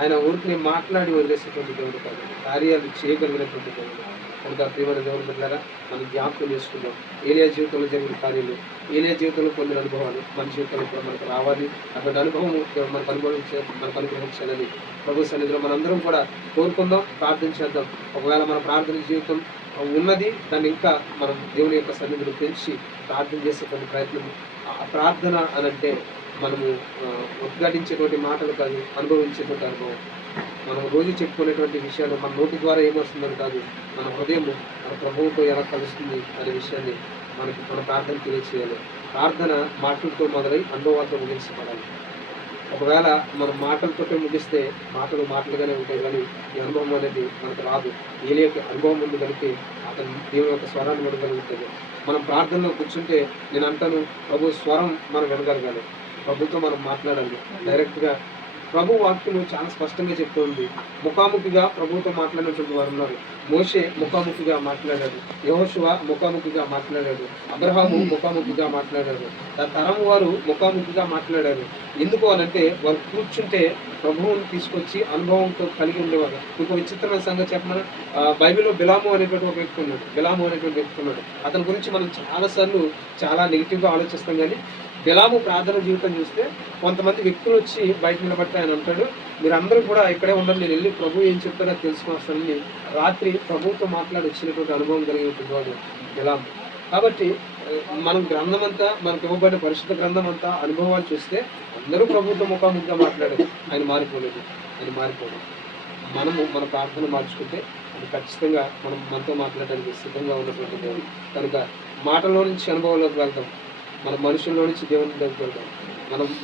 ఆయన ఊరికి మాట్లాడి వదిలేసేటువంటి దేవుడు కాదు, కార్యాలు చేయగలిగినటువంటి దేవుడు. కనుక ప్రియమైన దేవుడు బిడ్డలారా, మనం జ్ఞాపకం చేసుకుందాం ఏలియా జీవితంలో జరిగిన కార్యాలు, ఏలియా జీవితంలో పొందిన అనుభవాలు మన జీవితంలో కూడా మనకు రావాలి. అటువంటి అనుభవం మనకు అనుగ్రహించాలని ప్రభు సన్నిధిలో మనందరం కూడా కోరుకుందాం, ప్రార్థించేద్దాం. ఒకవేళ మన ప్రార్థన జీవితం ఉన్నది, దాన్ని ఇంకా మనం దేవుని యొక్క సన్నిధిని పెంచి ప్రార్థన చేసేటువంటి ప్రయత్నం. ఆ ప్రార్థన అనంటే మనము ఉద్ఘాటించేటువంటి మాటలు కాదు, అనుభవించేటువంటి అనుభవం. మనం రోజు చెప్పుకునేటువంటి విషయాలు మన నోటి ద్వారా ఏమొస్తుందని కాదు, మన హృదయం మన ప్రభువుతో ఎలా కలుస్తుంది అనే విషయాన్ని మన ప్రార్థన తెలియచేయాలి. ప్రార్థన మాటలతో మొదలై అనుభవాలతో ముగించబడాలి. ఒకవేళ మనం మాటలతోటే ముగిస్తే మాటలుగానే ఉంటాయి, కానీ ఈ అనుభవం అనేది మనకు రాదు. ఏలియాకి అనుభవం ఉంది కనుక అతను దేవుని యొక్క స్వరాన్ని వినగలుగుతుంది. మనం ప్రార్థనలో కూర్చుంటే నేను అంటాను, ప్రభు స్వరం మనం వినగలగాలి, ప్రభుతో మనం మాట్లాడాలి. డైరెక్ట్గా ప్రభు వాక్యము చాలా స్పష్టంగా చెప్తుంది. ముఖాముఖిగా ప్రభువుతో మాట్లాడినటువంటి వారు ఉన్నారు. మోషే ముఖాముఖిగా మాట్లాడాడు, యెహోషువ ముఖాముఖిగా మాట్లాడాడు, అబ్రహాము ముఖాముఖిగా మాట్లాడాడు, తరం వారు ముఖాముఖిగా మాట్లాడారు. ఎందుకు అనంటే వారు కూర్చుంటే ప్రభువుని తీసుకొచ్చి అనుభవంతో కలిగి ఉండేవారు. ఇంకో విచిత్రమైన సంగతి చెప్పిన బైబిల్లో బిలాము అనేటువంటి ఒక వ్యక్తి ఉన్నాడు. అతని గురించి మనం చాలాసార్లు చాలా నెగిటివ్గా ఆలోచిస్తాం. కానీ బిలాము ప్రార్థన జీవితం చూస్తే కొంతమంది వ్యక్తులు వచ్చి బయట నిలబడితే ఆయన అంటాడు, మీరు అందరూ కూడా ఇక్కడే ఉండాలి, నేను వెళ్ళి ప్రభు ఏం చెప్తారో తెలుసుకుని వస్తానని రాత్రి ప్రభువుతో మాట్లాడి వచ్చినటువంటి అనుభవం కలిగినటువంటి వాడు బిలాము. కాబట్టి మనం గ్రంథం అంతా, మనకు ఇవ్వబడిన పరిశుద్ధ గ్రంథం అంతా అనుభవాలు చూస్తే అందరూ ప్రభువుతో ముఖాముఖిగా మాట్లాడారు. ఆయన మారిపోలేదు. మనము మన ప్రార్థన మార్చుకుంటే అది ఖచ్చితంగా మనతో మాట్లాడడానికి సిద్ధంగా ఉన్నటువంటి దేవుడు. కనుక మాటలో నుంచి అనుభవంలోకి వెళ్తాం, మన మనుషుల్లో నుంచి దేవుని దగ్గరికి వెళ్దాం,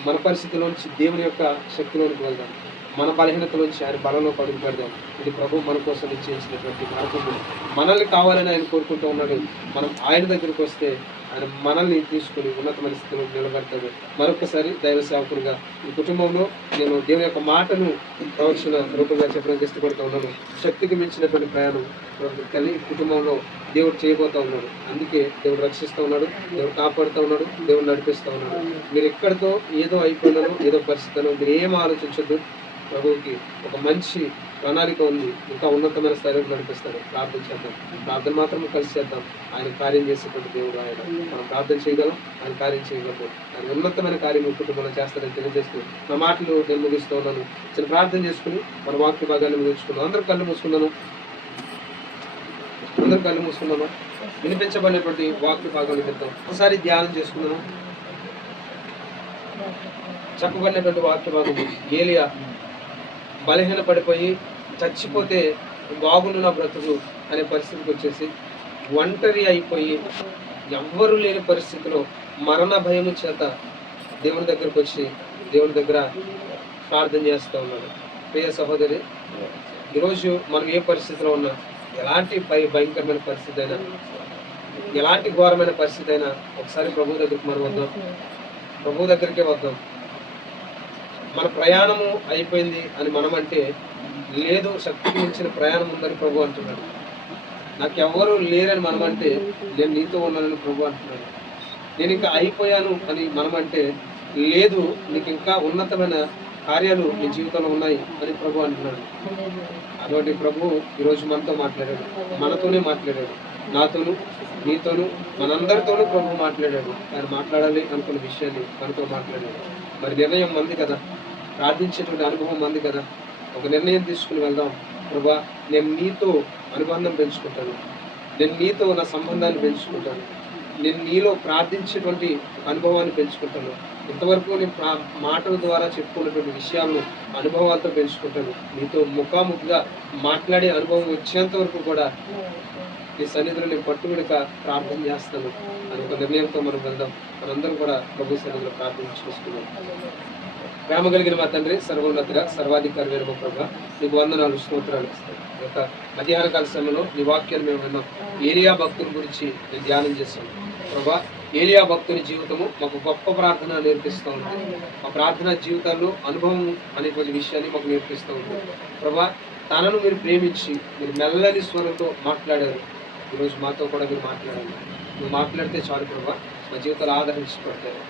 మన పరిస్థితిలో నుంచి దేవుని యొక్క శక్తిలోనికి వెళ్దాం, మన బలహీనతలోంచి ఆయన బలంలో పడుగు పెడదాం. ఇది ప్రభు మన కోసం చేసినటువంటి మార్గం. మనల్ని కావాలని ఆయన కోరుకుంటూ ఉన్నాడు. మనం ఆయన దగ్గరికి వస్తే ఆయన మనల్ని తీసుకుని ఉన్నతమైన స్థితిలో నిలబెడతాడు. మరొకసారి దైవ సేవకులుగా ఈ కుటుంబంలో నేను దేవుని యొక్క మాటను ప్రవచన రూపంగా చెప్పడానికి ఇష్టపడుతూ ఉన్నాను. శక్తికి మించినటువంటి ప్రయాణం కలిగి కుటుంబంలో దేవుడు చేయబోతూ ఉన్నాడు. అందుకే దేవుడు రక్షిస్తూ ఉన్నాడు, దేవుడు కాపాడుతూ ఉన్నాడు, దేవుడు నడిపిస్తూ ఉన్నాడు. మీరు ఎక్కడితో ఏదో అయిపోయినానో, ఏదో పరిస్థితుల్లో మీరు ఏం ఆలోచించద్దు. ప్రభువుకి ఒక మంచి ప్రణాళిక ఉంది, ఇంకా ఉన్నతమైన స్థాయిలో నడిపిస్తాడు. ప్రార్థన చేద్దాం, ప్రార్థన మాత్రం కలిసి చేద్దాం. ఆయన కార్యం చేసేటువంటి దేవుడు ఆయన. మనం ప్రార్థన చేయగలం, ఆయన కార్యం చేయగలం. ఆయన ఉన్నతమైన కార్యం కుటుంబంలో చేస్తాడని తెలియజేస్తూ నా మాటలు నేను ముగిస్తూ ఉన్నాను. చిన్న ప్రార్థన చేసుకుని మన వాక్య భాగాన్ని ముగించుకున్నాం. అందరూ కళ్ళు మూసుకున్నాను. వినిపించబడినటువంటి వాక్య భాగాన్ని చెప్తాం. ఒకసారి ధ్యానం చేసుకున్నాను. చెప్పబడినటువంటి వాక్య భాగం, ఏలియా బలహీన పడిపోయి చచ్చిపోతే బాగుండు నా బ్రతుకు అనే పరిస్థితికి వచ్చేసి ఒంటరి అయిపోయి ఎవ్వరూ లేని పరిస్థితిలో మరణ భయము చేత దేవుని దగ్గరకు వచ్చి దేవుని దగ్గర ప్రార్థన చేస్తూ ఉన్నాడు. ప్రియ సహోదరి, ఈరోజు మనం ఏ పరిస్థితిలో ఉన్నా, ఎలాంటి భయంకరమైన పరిస్థితి అయినా, ఎలాంటి ఘోరమైన పరిస్థితి అయినా ఒకసారి ప్రభు దగ్గరికి మనం వద్దాం, ప్రభు దగ్గరికే వద్దాం. మన ప్రయాణము అయిపోయింది అని మనం అంటే, లేదు శక్తికి మించిన ప్రయాణం ఉందని ప్రభు అంటున్నాడు. నాకు ఎవరు లేరని మనం అంటే, నేను నీతో ఉన్నానని ప్రభు అంటున్నాడు. నేను ఇంకా అయిపోయాను అని మనం అంటే, లేదు నీకు ఇంకా ఉన్నతమైన కార్యాలు నీ జీవితంలో ఉన్నాయి అని ప్రభు అంటున్నాడు. అటువంటి ప్రభు ఈరోజు మనతో మాట్లాడాడు, మనతోనే మాట్లాడాడు, నాతోనూ నీతోనూ మనందరితోనూ ప్రభు మాట్లాడాడు. ఆయన మాట్లాడాలి అనుకున్న విషయాన్ని మనతో మాట్లాడాడు. మరి నిర్ణయం మంది కదా, ప్రార్థించేటువంటి అనుభవం మంది కదా. ఒక నిర్ణయం తీసుకుని వెళ్దాం. ప్రభా, నేను నీతో అనుబంధం పెంచుకుంటాను, నేను నీతో నా సంబంధాన్ని పెంచుకుంటాను, నేను నీలో ప్రార్థించేటువంటి అనుభవాన్ని పెంచుకుంటాను. ఇంతవరకు నేను మాటల ద్వారా చెప్పుకున్నటువంటి విషయాలను అనుభవాలతో పెంచుకుంటాను. నీతో ముఖాముఖిగా మాట్లాడే అనుభవం వచ్చేంత వరకు కూడా నీ సన్నిధిలో నేను పట్టుబడిక ప్రార్థన చేస్తాను అని ఒక నిర్ణయంతో మనం వెళ్దాం. మనందరం కూడా ప్రభు సన్నిధిలో ప్రార్థన చేసుకుందాం. ప్రేమ కలిగిన మా తండ్రి, సర్వోన్నతిగా సర్వాధికారి వేరు ప్రభా, నీకు వందనాలు, స్తోత్రాలు. యొక్క మధ్యాహ్న కాల సమయంలో నీ వాక్యాన్ని మేము విన్నాం. ఏలియా భక్తుని గురించి నేను ధ్యానం చేస్తాను ప్రభా. ఏలియా భక్తుని జీవితము మాకు గొప్ప ప్రార్థన నేర్పిస్తూ ఉంది. మా ప్రార్థనా జీవితాల్లో అనుభవం అనేటువంటి విషయాన్ని మాకు నేర్పిస్తూ ఉంది ప్రభా. తనను మీరు ప్రేమించి మీరు మెల్లని స్వరంతో మాట్లాడారు. ఈరోజు మాతో కూడా మీరు మాట్లాడాలి. నువ్వు మాట్లాడితే చాలు ప్రభా, మా జీవితాలు ఆదరించబడతాయి.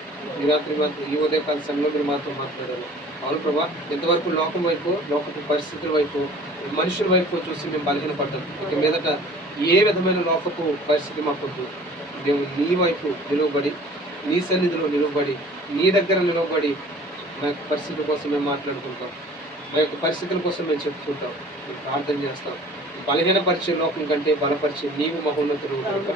ఈ రాత్రి ఈ ఉదయకాల సమయంలో మీరు మాతో మాట్లాడారు. అవును ప్రభా, ఎంతవరకు లోకం వైపు, లోకపు పరిస్థితుల వైపు, మనుషుల వైపు చూసి మేము బలహీనపడ్డాం. ఇక మీదట ఏ విధమైన లోకపు పరిస్థితి మాకొద్దు. మేము నీ వైపు నిలవబడి, నీ సన్నిధిలో నిలవబడి, నీ దగ్గర నిలవబడి మా యొక్క పరిస్థితుల కోసం మేము మాట్లాడుకుంటాం, మా యొక్క పరిస్థితుల కోసం మేము చెప్పుకుంటాం, మేము ప్రార్థన చేస్తాం. బలహీనపరిచే లోకం కంటే బలపరిచే నీవు మహోన్నతుడు కనుక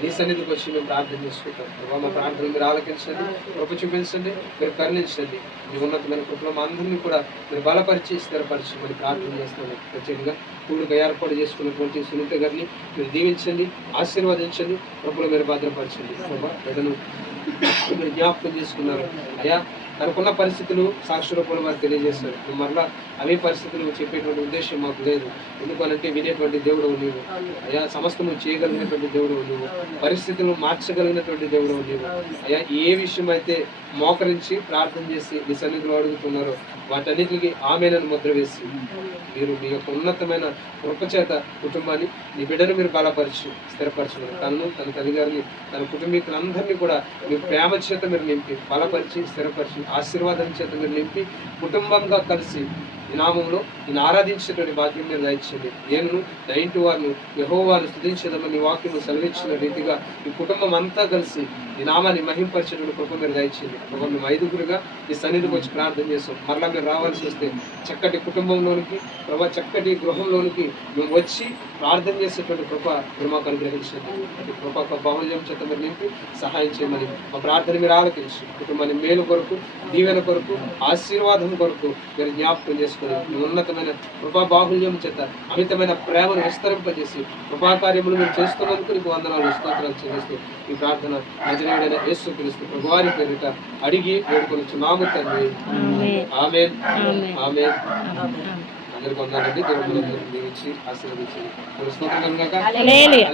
నీ సన్నిధికి వచ్చి మేము ప్రార్థన చేసుకుంటాం. ప్రభావ మా ప్రార్థనలు మీరు ఆలకించండి, కృప చూపించండి, మీరు కరుణించండి. మీ ఉన్నతమైన కృపలో మా అందరినీ కూడా మీరు బలపరిచి స్థిరపరిచి మరి ప్రార్థన చేస్తాను. ప్రత్యేకంగా కూడుగా ఏర్పాటు చేసుకున్నటువంటి సునీత గారిని మీరు దీవించండి, ఆశీర్వదించండి, కృపలో మీరు భద్రపరచండి. ప్రభావ బిడ్డను మీరు జ్ఞాపకం చేసుకున్నారు అయ్యా. తనకున్న పరిస్థితులు సాక్షి రూపంలో వారు తెలియజేస్తారు. నువ్వు మరలా అవే పరిస్థితులు చెప్పేటువంటి ఉద్దేశం మాకు లేదు. ఎందుకనంటే వినేటువంటి దేవుడు నీవు అయ్యా, సమస్తము చేయగలిగినటువంటి దేవుడు నీవు, పరిస్థితులను మార్చగలిగినటువంటి దేవుడు నీవు అయ్యా. ఏ విషయం అయితే మోకరించి ప్రార్థన చేసి నీ సన్నిధిలో అడుగుతున్నారో వాటన్నిటికి ఆమేనని ముద్ర వేసి మీరు మీ యొక్క ఉన్నతమైన కృపచేత కుటుంబాన్ని, నీ బిడ్డను మీరు బలపరిచి స్థిరపరచున్నారు. తనను, తన తల్లిగారిని, తన కుటుంబీకులందరినీ కూడా మీ ప్రేమ చేత మీరు నింపి బలపరిచి స్థిరపరిచి ఆశీర్వాదం చేత మీరు నింపి కుటుంబంగా కలిసి ఈ నామంలో నేను ఆరాధించేటువంటి భాగ్యం మీరు దయచేయండి. నేను నా ఇంటి వారిని యెహోవాను స్తుతించేదమని నీ వాక్యము సెలవిచ్చిన రీతిగా ఈ కుటుంబం అంతా కలిసి ఈ నామాన్ని మహింపరిచేటువంటి కృప మీరు దయచేయండి. ప్రభు, మేము 5గురుగా ఈ సన్నిధికి వచ్చి ప్రార్థన చేస్తాం. మరలా మీరు రావాల్సి వస్తే చక్కటి కుటుంబంలోనికి, ప్రభా చక్కటి గృహంలోనికి మేము వచ్చి ప్రార్థన చేసేటువంటి కృప మీరు మాకు అనుగ్రహించండి. అటు కృప బాహుళ్యం చేత మీరు నింపి సహాయం చేయమని మా ప్రార్థన మీరు ఆలకించి కుటుంబాన్ని మేలు కొరకు, దీవెన కొరకు, ఆశీర్వాదం కొరకు మీరు జ్ఞాపకం చేసుకుని మీ ఉన్నతమైన కృపా బాహుళ్యం చేత అమితమైన ప్రేమను విస్తరింపజేసి కృపాకార్యములు మీరు చేస్తున్నందుకు నీకు వందనాలు స్తోత్రాలు చెల్లిస్తూ ఈ ప్రార్థన నజరేయుడైన యేసుక్రీస్తు ప్రభువారి పేరిట అడిగి వేడుకొనుచున్నాము తండ్రి. ఆమేన్ ఆమేన్. అందరికీ వందనాలండి. దేవుడు దీవించి ఆశీర్వదించి స్తోత్రం కలుగుగాక. హల్లెలూయా.